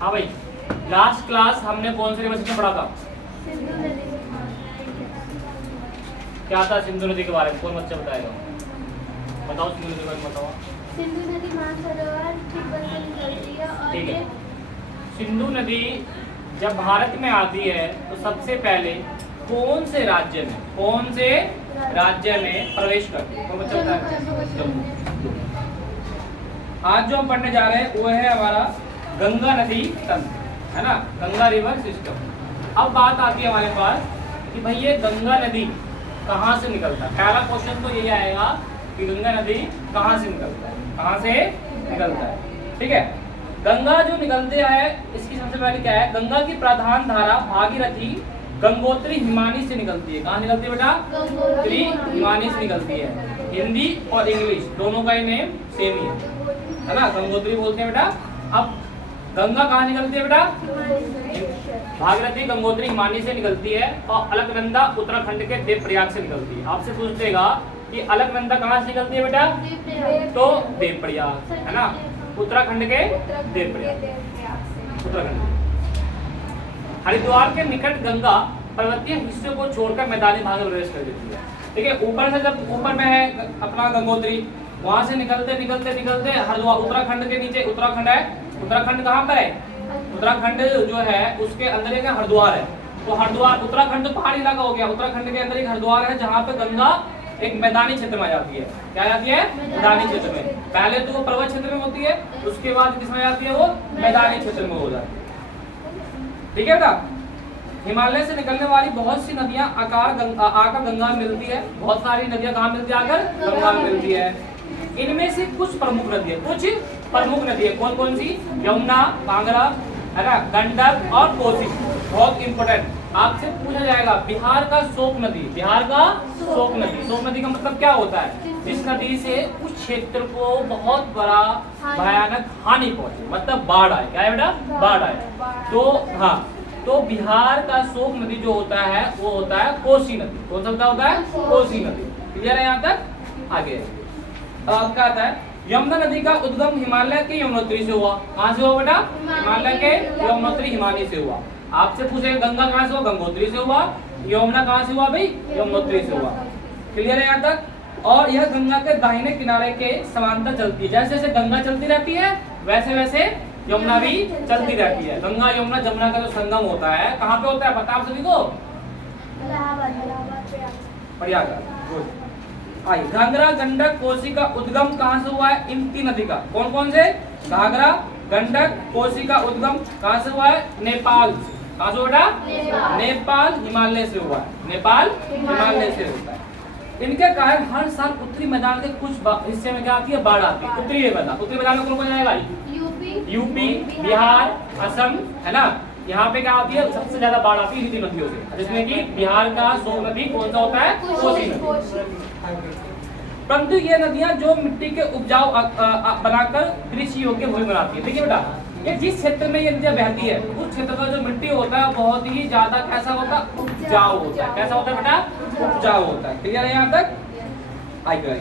हाँ भाई, last class हमने कौन से रिवर सिस्टम पढ़ा था? क्या था सिंधु नदी के बारे में? कौन बच्चा बताएगा? बताओ सिंधु नदी के बारे में बताओ। सिंधु नदी मानसरोवर तिब्बत से निकलती है और ठीक ये है। सिंधु नदी जब भारत में आती है तो सबसे पहले कौन से राज्य में प्रवेश करती है? कौन बच्चा बताएगा? आज जो हम पढ़ने जा रहे हैं वो है हमारा गंगा नदी तंत्र, है ना, गंगा रिवर सिस्टम। अब बात आती है हमारे पास कि भाई ये गंगा नदी कहाँ से निकलता है। पहला क्वेश्चन तो यही आएगा कि गंगा नदी कहाँ से निकलता है, कहाँ से निकलता है। ठीक है, गंगा जो निकलते है इसकी सबसे पहले क्या है, गंगा की प्रधान धारा भागीरथी गंगोत्री हिमानी से निकलती है। कहाँ निकलती है बेटा? गंगोत्री हिमानी से निकलती है। हिंदी और इंग्लिश दोनों का ही नेम सेम ही है ना, गंगोत्री बोलते हैं बेटा। अब गंगा कहाँ निकलती है बेटा? भागीरथी गंगोत्री हिमानी से निकलती है और अलकनंदा उत्तराखंड के देवप्रयाग से निकलती है। आपसे पूछ देगा कि अलकनंदा कहाँ से निकलती है बेटा? तो देवप्रयाग, है ना, उत्तराखंड के देवप्रयाग, उत्तराखंड। हरिद्वार के निकट गंगा पर्वतीय हिस्से को छोड़कर मैदानी भाग में प्रवेश कर देती है। ठीक है, ऊपर से जब ऊपर में है अपना गंगोत्री, वहां से निकलते निकलते निकलते हरिद्वार, उत्तराखंड के नीचे उत्तराखंड है। उत्तराखंड कहाँ पर है? उत्तराखंड जो है उसके अंदर एक हरिद्वार है। तो हरिद्वार, उत्तराखंड तो पहाड़ी इलाका हो गया, उत्तराखंड के अंदर एक हरिद्वार है जहाँ पे गंगा एक मैदानी क्षेत्र में आ जाती है। क्या आ जाती है? मैदानी क्षेत्र में। पहले तो वो पर्वत क्षेत्र में होती है, उसके बाद किसमें जाती है? वो मैदानी क्षेत्र में हो जाती है। ठीक है बेटा, हिमालय से निकलने वाली बहुत सी नदियां आकर गंगा में मिलती है। बहुत सारी नदियां कहाँ मिलती है? आकर गंगा में मिलती है। इनमें से कुछ प्रमुख नदी है, कौन कौन सी? यमुना, कांगड़ा, है ना, गंडक और कोसी। बहुत इंपॉर्टेंट, आपसे पूछा जाएगा बिहार का शोक नदी, शोक नदी का मतलब क्या होता है? जिस नदी से उस क्षेत्र को बहुत बड़ा भयानक हानि पहुंचे, मतलब बाढ़ आए। क्या है बेटा? बाढ़ आए। तो हाँ, तो बिहार का शोक नदी जो होता है वो होता है कोसी नदी। कौन सा होता है? कोसी नदी। क्लियर है यहाँ तक? आगे अब क्या आता है? यमुना नदी का उद्गम हिमालय के यमुनोत्री से हुआ। कहाँ से हुआ बेटा? हिमालय के यमुनोत्री हिमानी से हुआ। आपसे पूछेगा गंगा कहाँ से हुआ? गंगोत्री से हुआ। यमुना कहाँ से हुआ भाई? यमुनोत्री से हुआ। क्लियर है यहाँ तक? और यह गंगा के दाहिने किनारे के समांतर चलती है। जैसे जैसे गंगा चलती रहती है वैसे वैसे यमुना भी चलती रहती है। गंगा यमुना जमुना का जो संगम होता है कहाँ पे होता है पता आप सभी को? प्रयागराज। आई घाघरा, गंडक, कोसी का उद्गम कहाँ से हुआ है? इन तीन नदी का। कौन कौन से? घाघरा, गंडक, कोसी का उद्गम कहाँ से हुआ है? नेपाल। कहाँ से बेटा? नेपाल हिमालय से हुआ है। नेपाल हिमालय से होता है। इनके कारण हर साल उत्तरी मैदान के कुछ हिस्से में क्या आती है? बाढ़ आती है। उत्तरी मैदान में कौन कौन जाएगा? यूपी, बिहार, असम, है ना। यहाँ पे क्या आती है? सबसे ज्यादा बाढ़ आती है इन्हीं नदियों से, जिसमें कि बिहार का शोक नदी कौन सा होता है? कोसी नदी। परंतु ये नदियां जो मिट्टी के उपजाऊ बनाकर कृषि योग्य भूमि बनाती है। देखिए बेटा, ये जिस क्षेत्र में ये नदियां बहती है उस क्षेत्र का जो मिट्टी होता है बहुत ही ज्यादा कैसा होता है? उपजाऊ होता है। कैसा होता है बेटा? उपजाऊ होता है। क्लियर है यहाँ तक? आइए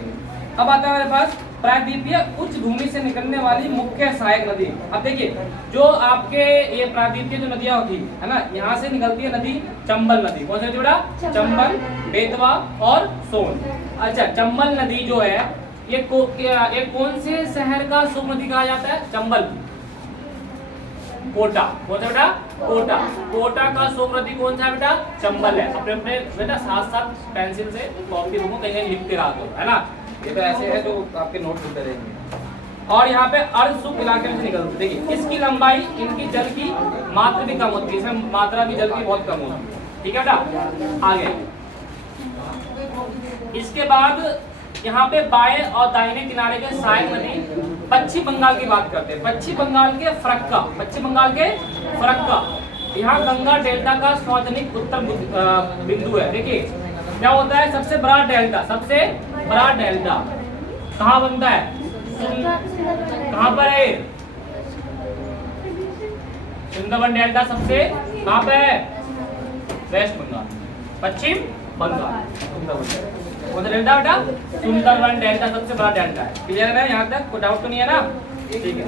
अब आता है हमारे पास प्रायद्वीपीय उच्च भूमि से निकलने वाली मुख्य सहायक नदी। अब देखिए, जो आपके ये प्रायद्वीपीय जो नदियां होती है ना, यहाँ से निकलती है नदी चंबल नदी। कौन सी बेटा? चंबल, बेतवा और सोन। अच्छा, चंबल नदी जो है ये कौन से शहर का शोक नदी कहा जाता है? चंबल, कोटा। कौन सा बेटा? कोटा। कोटा का शोक नदी कौन सा है बेटा? चंबल है। अपने अपने बेटा साथ साथ पेंसिल से कॉपी बुक कहीं लिखते रहा करो, है ना। ये तो ऐसे है जो आपके नोट होते रहेंगे। और यहाँ पे अर्ध शुष्क इलाके में से निकलती है। देखिए, इसकी लंबाई, इनकी जल की मात्रा भी कम होती है, इसमें मात्रा भी जल की बहुत कम होती है। ठीक है बेटा? आगे इसके बाद यहाँ पे बाएं और दाहिने किनारे के सहायक नदी पश्चिम बंगाल की बात करते हैं। पश्चिम बंगाल के फरक्का, यहाँ गंगा डेल्टा का सार्वजनिक उत्तर बिंदु है। देखिए क्या होता है? सबसे बड़ा डेल्टा कहाँ बनता है? कहाँ पर है? सुंदरवन डेल्टा सबसे कहाँ पे है? वेस्ट बंगाल, पश्चिम बंगाल। कौन सा डेल्टा बेटा? सुंदरवन डेल्टा सबसे बड़ा डेल्टा है। क्लियर है यहाँ तक? कोई डाउट तो नहीं है ना? ठीक है,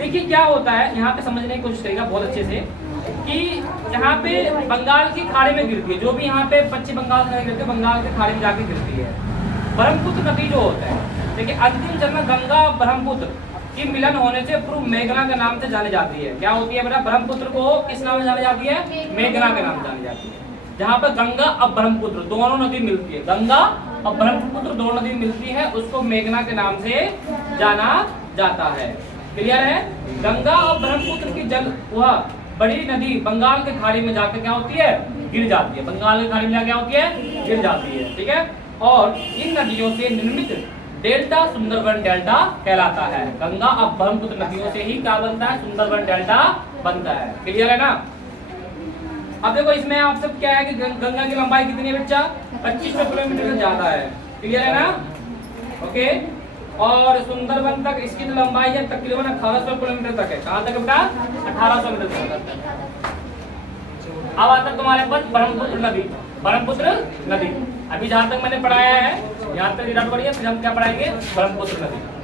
देखिए क्या होता है यहाँ पे समझने की कोशिश करेगा बहुत अच्छे से कि यहाँ पे बंगाल की खाड़ी में गिरती है, जो भी यहाँ पे पश्चिम बंगाल से गिरती है, बंगाल की खाड़ी में जाके गिरती है। ब्रह्मपुत्र नदी जो होता है, देखिए अंतिम जन्म गंगा और ब्रह्मपुत्र की मिलन होने से पूर्व मेघना के नाम से जानी जाती है। क्या होती है बेटा? ब्रह्मपुत्र को किस नाम से जानी जाती है? मेघना के नाम से जानी जाती है। जहाँ पर गंगा और ब्रह्मपुत्र दोनों नदी मिलती है, गंगा और ब्रह्मपुत्र दोनों नदी मिलती है, उसको मेघना के नाम से जाना जाता है। क्लियर है? गंगा और ब्रह्मपुत्र की जल वह बड़ी नदी बंगाल के खाड़ी में जाकर क्या होती है? गिर जाती है। बंगाल की खाड़ी में क्या होती है? गिर जाती है। ठीक है। और इन नदियों से निर्मित डेल्टा सुंदरबन डेल्टा कहलाता है। गंगा और ब्रह्मपुत्र नदियों से ही क्या बनता है? सुंदरबन डेल्टा बनता है। क्लियर है ना? अब देखो इसमें आपसे क्या है कि गंगा की लंबाई कितनी है बच्चा? 2500 किलोमीटर से ज्यादा है। क्लियर है ना? ओके। और सुंदरबन तक इसकी जो लंबाई है तकरीबन 1800 किलोमीटर तक है। कहाँ तक बेटा? 1800 मीटर तक। अब आता है तुम्हारे पास ब्रह्मपुत्र नदी। ब्रह्मपुत्र नदी अभी जहाँ तक मैंने पढ़ाया है यहाँ तक रिकॉर्ड करिए, फिर हम क्या पढ़ाएंगे? ब्रह्मपुत्र नदी।